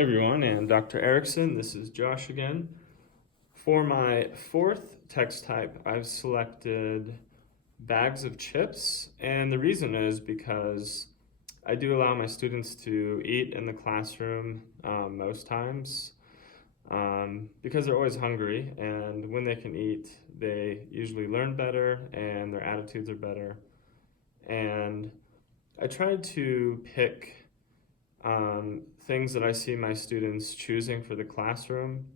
Hey everyone, and Dr. Erickson, this is Josh again. For my fourth text type, I've selected bags of chips, and the reason is because I do allow my students to eat in the classroom most times because they're always hungry, and when they can eat, they usually learn better and their attitudes are better. And I tried to pick things that I see my students choosing for the classroom.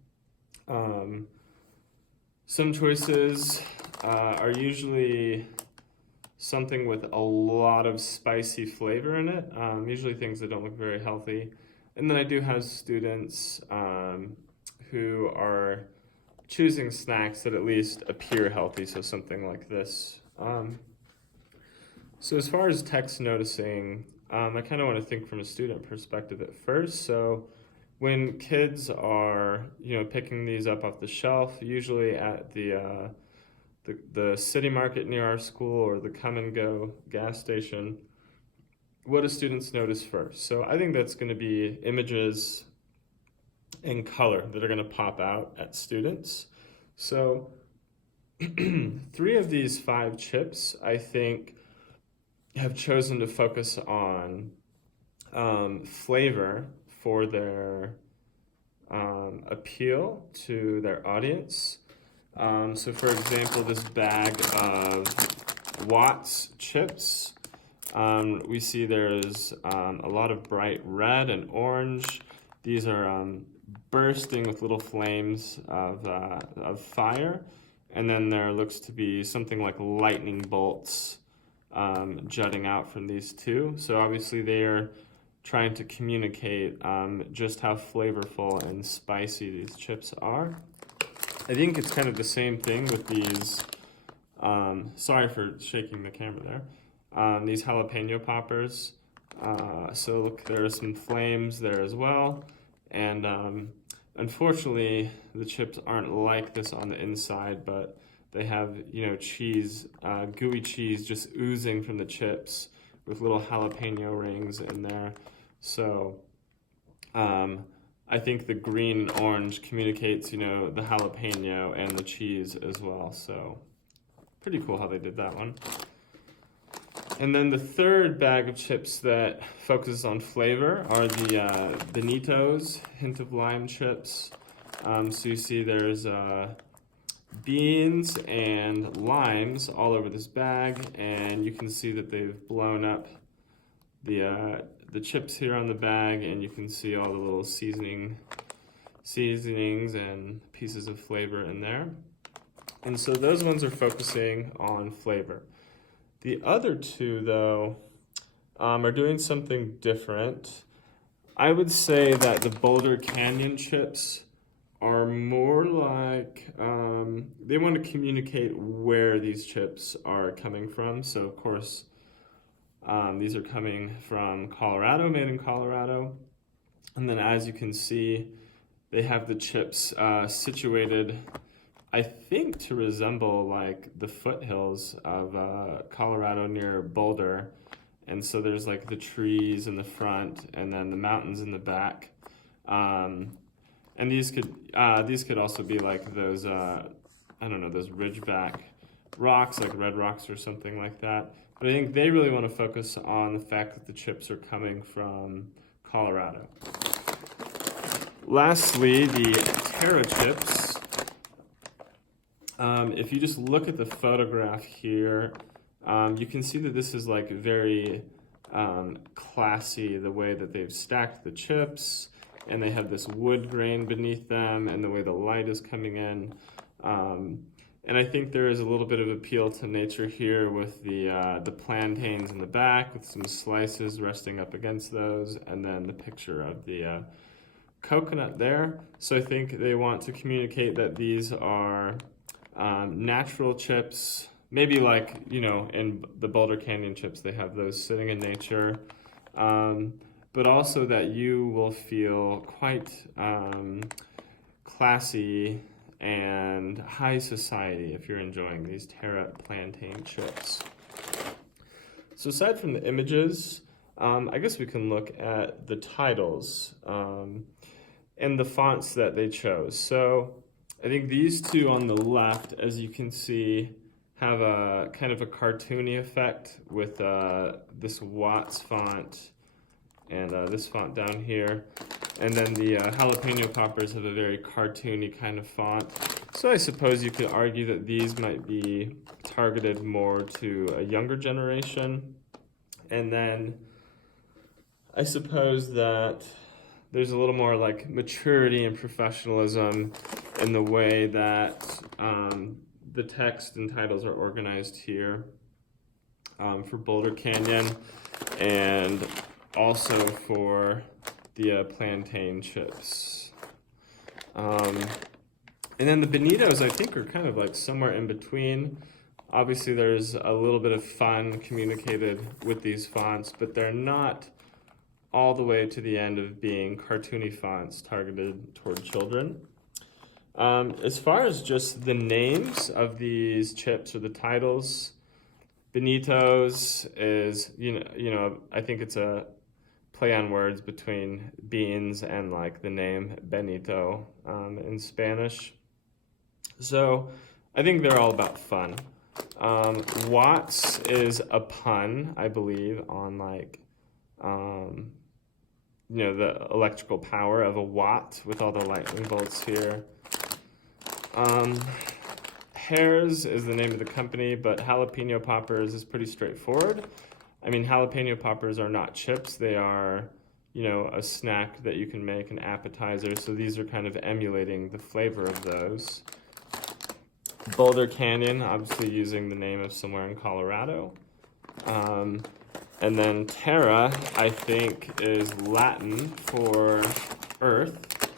Um, some choices are usually something with a lot of spicy flavor in it, usually things that don't look very healthy. And then I do have students who are choosing snacks that at least appear healthy, so something like this. So as far as text noticing, I kind of want to think from a student perspective at first. So when kids are, picking these up off the shelf, usually at the city market near our school or the come and go gas station, what do students notice first? So I think that's going to be images and color that are going to pop out at students. So 3 of these 5 chips, I think, have chosen to focus on flavor for their appeal to their audience. So for example, this bag of Watts chips, we see there's a lot of bright red and orange. These are bursting with little flames of fire, and then there looks to be something like lightning bolts jutting out from these two. So obviously they are trying to communicate just how flavorful and spicy these chips are. I think it's kind of the same thing with these, sorry for shaking the camera there, these jalapeno poppers. So look, there are some flames there as well. And unfortunately, the chips aren't like this on the inside, but they have, cheese, gooey cheese just oozing from the chips with little jalapeno rings in there. So I think the green and orange communicates, the jalapeno and the cheese as well. So pretty cool how they did that one. And then the third bag of chips that focuses on flavor are the Benitos Hint of Lime chips. So you see there's beans and limes all over this bag, and you can see that they've blown up the chips here on the bag, and you can see all the little seasonings and pieces of flavor in there. And so those ones are focusing on flavor. The other 2, though, are doing something different. I would say that the Boulder Canyon chips are more like, they want to communicate where these chips are coming from. So of course, these are coming from Colorado, made in Colorado. And then as you can see, they have the chips situated, I think, to resemble like the foothills of Colorado near Boulder. And so there's like the trees in the front and then the mountains in the back. And these could also be like those, those ridgeback rocks, like red rocks or something like that. But I think they really want to focus on the fact that the chips are coming from Colorado. Lastly, the Terra chips. If you just look at the photograph here, you can see that this is like very classy, the way that they've stacked the chips. And they have this wood grain beneath them and the way the light is coming in. And I think there is a little bit of appeal to nature here with the plantains in the back with some slices resting up against those, and then the picture of the coconut there. So I think they want to communicate that these are natural chips, maybe like, in the Boulder Canyon chips, they have those sitting in nature. But also that you will feel quite classy and high society if you're enjoying these Terra plantain chips. So aside from the images, I guess we can look at the titles. and the fonts that they chose. So I think these two on the left, as you can see, have a kind of a cartoony effect with this Watts font and this font down here. And then the jalapeno poppers have a very cartoony kind of font. So I suppose you could argue that these might be targeted more to a younger generation. And then I suppose that there's a little more like maturity and professionalism in the way that the text and titles are organized here for Boulder Canyon and also for the plantain chips. And then the Bonitos, I think, are kind of like somewhere in between. Obviously, there's a little bit of fun communicated with these fonts, but they're not all the way to the end of being cartoony fonts targeted toward children. As far as just the names of these chips or the titles, Bonitos is, I think it's a play on words between beans and like the name Benito in Spanish. So I think they're all about fun. Watts is a pun, I believe, on like, the electrical power of a watt with all the lightning bolts here. Hares is the name of the company, but jalapeno poppers is pretty straightforward. I mean, jalapeno poppers are not chips. They are, a snack that you can make, an appetizer. So these are kind of emulating the flavor of those. Boulder Canyon, obviously using the name of somewhere in Colorado. And then Terra, I think, is Latin for earth.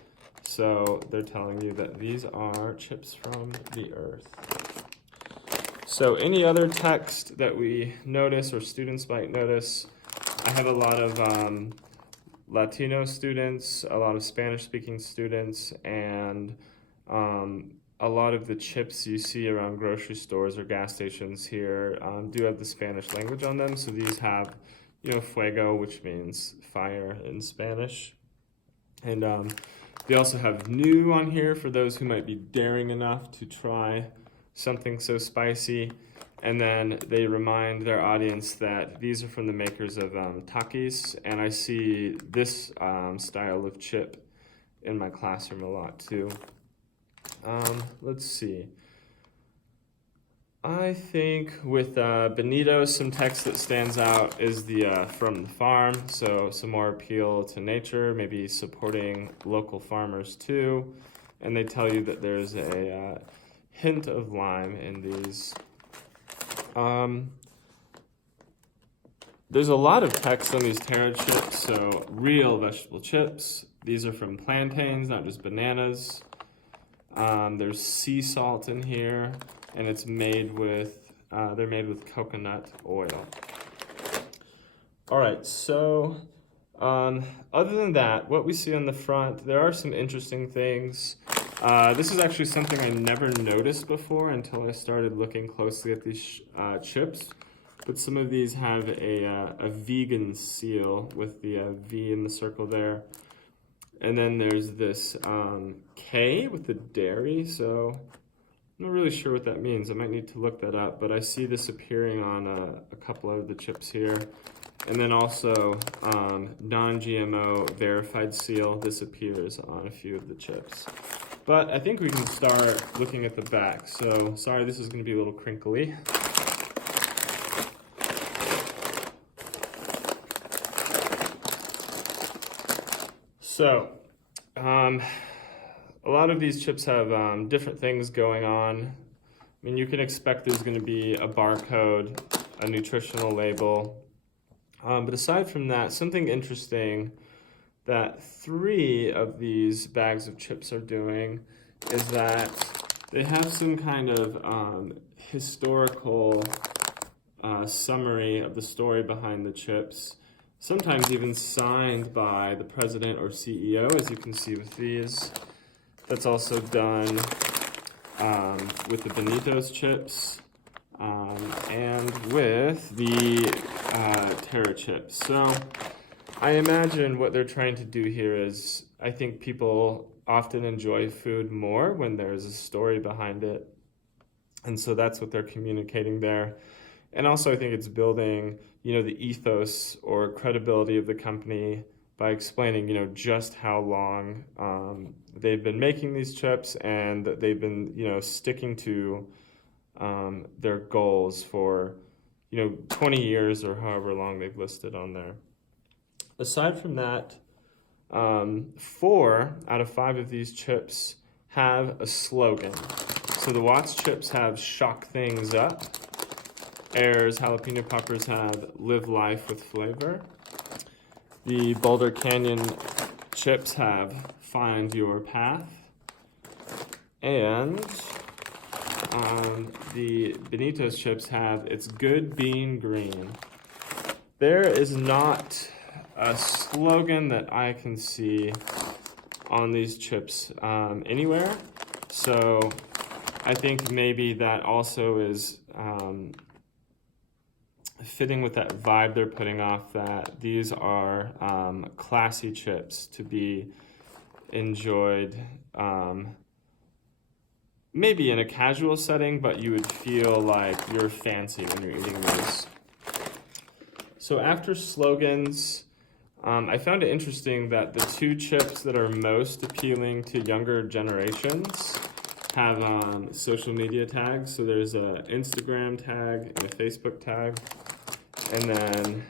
So they're telling you that these are chips from the earth. So any other text that we notice or students might notice, I have a lot of Latino students, a lot of Spanish-speaking students, and a lot of the chips you see around grocery stores or gas stations here do have the Spanish language on them. So these have, fuego, which means fire in Spanish. And they also have new on here for those who might be daring enough to try something so spicy. And then they remind their audience that these are from the makers of Takis. And I see this style of chip in my classroom a lot too. Let's see. I think with Benito, some text that stands out is the from the farm, so some more appeal to nature, maybe supporting local farmers too. And they tell you that there's a hint of lime in these. There's a lot of text on these Terra chips, so real vegetable chips. These are from plantains, not just bananas. There's sea salt in here, and it's made with, they're made with coconut oil. All right, so other than that, what we see on the front, there are some interesting things. This is actually something I never noticed before until I started looking closely at these chips. But some of these have a vegan seal with the V in the circle there. And then there's this K with the dairy, so I'm not really sure what that means. I might need to look that up, but I see this appearing on a couple of the chips here. And then also non-GMO verified seal. This appears on a few of the chips. But I think we can start looking at the back. So sorry, this is going to be a little crinkly. So, a lot of these chips have different things going on. I mean, you can expect there's going to be a barcode, a nutritional label. But aside from that, something interesting that 3 of these bags of chips are doing is that they have some kind of historical summary of the story behind the chips. Sometimes even signed by the president or CEO, as you can see with these. That's also done with the Benito's chips and with the Terra chips. So I imagine what they're trying to do here is I think people often enjoy food more when there's a story behind it. And so that's what they're communicating there. And also, I think it's building, the ethos or credibility of the company by explaining, just how long they've been making these chips and that they've been, sticking to their goals for, 20 years or however long they've listed on there. Aside from that, 4 out of 5 of these chips have a slogan. So the Watts chips have "Shock Things Up." Ayers jalapeno poppers have "Live Life with Flavor." The Boulder Canyon chips have "Find Your Path." And the Benito's chips have "It's Good Being Green." There is not a slogan that I can see on these chips anywhere. So I think maybe that also is fitting with that vibe they're putting off, that these are classy chips to be enjoyed maybe in a casual setting, but you would feel like you're fancy when you're eating these. So after slogans, I found it interesting that the 2 chips that are most appealing to younger generations have social media tags. So there's an Instagram tag and a Facebook tag. And then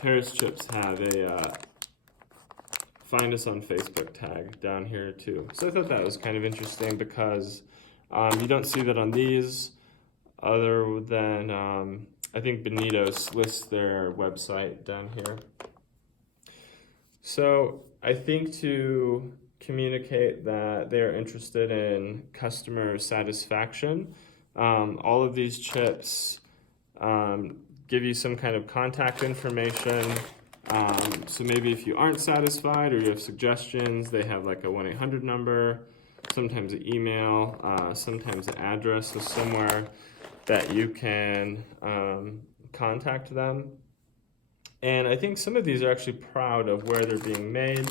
Harris chips have a find us on Facebook tag down here too. So I thought that was kind of interesting because you don't see that on these other than I think Benito's lists their website down here. So I think to communicate that they're interested in customer satisfaction, all of these chips give you some kind of contact information. So maybe if you aren't satisfied or you have suggestions, they have like a 1-800 number, sometimes an email, sometimes an address, so somewhere that you can contact them. And I think some of these are actually proud of where they're being made.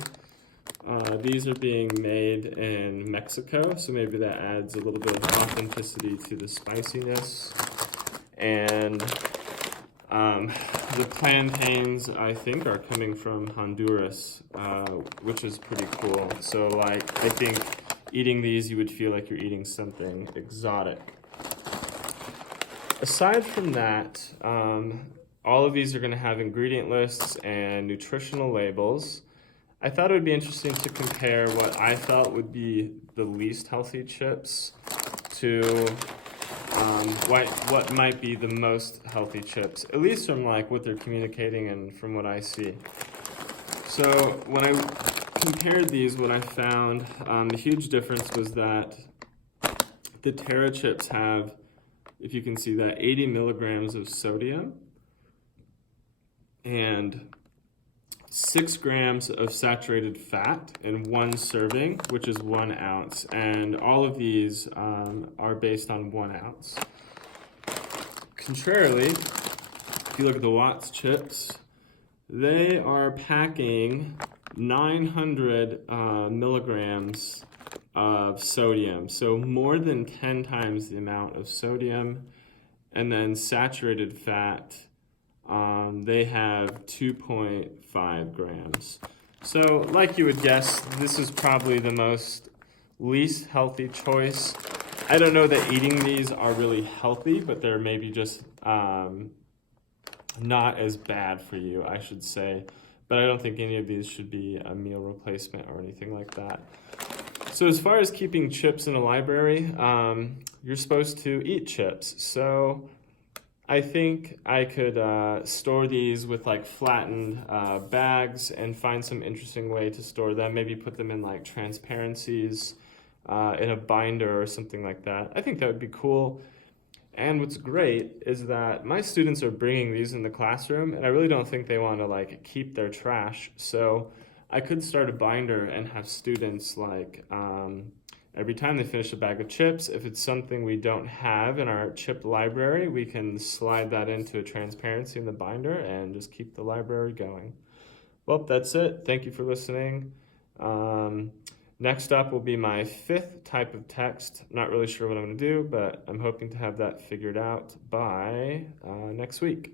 These are being made in Mexico, so maybe that adds a little bit of authenticity to the spiciness. And the plantains, I think, are coming from Honduras, which is pretty cool. So, I think eating these, you would feel like you're eating something exotic. Aside from that, all of these are going to have ingredient lists and nutritional labels. I thought it would be interesting to compare what I felt would be the least healthy chips to what might be the most healthy chips, at least from what they're communicating and from what I see. So when I compared these, what I found, the huge difference was that the Terra chips have, if you can see that, 80 milligrams of sodium and 6 grams of saturated fat in 1 serving, which is 1 ounce. And all of these are based on 1 ounce. Contrarily, if you look at the Watts chips, they are packing 900 milligrams of sodium, so more than 10 times the amount of sodium. And then saturated fat, they have 2.5 grams. So like you would guess, this is probably the least healthy choice. I don't know that eating these are really healthy, but they're maybe just not as bad for you, I should say. But I don't think any of these should be a meal replacement or anything like that. So as far as keeping chips in a library, you're supposed to eat chips. So I think I could store these with flattened bags and find some interesting way to store them. Maybe put them in transparencies in a binder or something like that. I think that would be cool. And what's great is that my students are bringing these in the classroom, and I really don't think they want to keep their trash. So I could start a binder and have students every time they finish a bag of chips, if it's something we don't have in our chip library, we can slide that into a transparency in the binder and just keep the library going. Well, that's it. Thank you for listening. Next up will be my fifth type of text. Not really sure what I'm going to do, but I'm hoping to have that figured out by next week.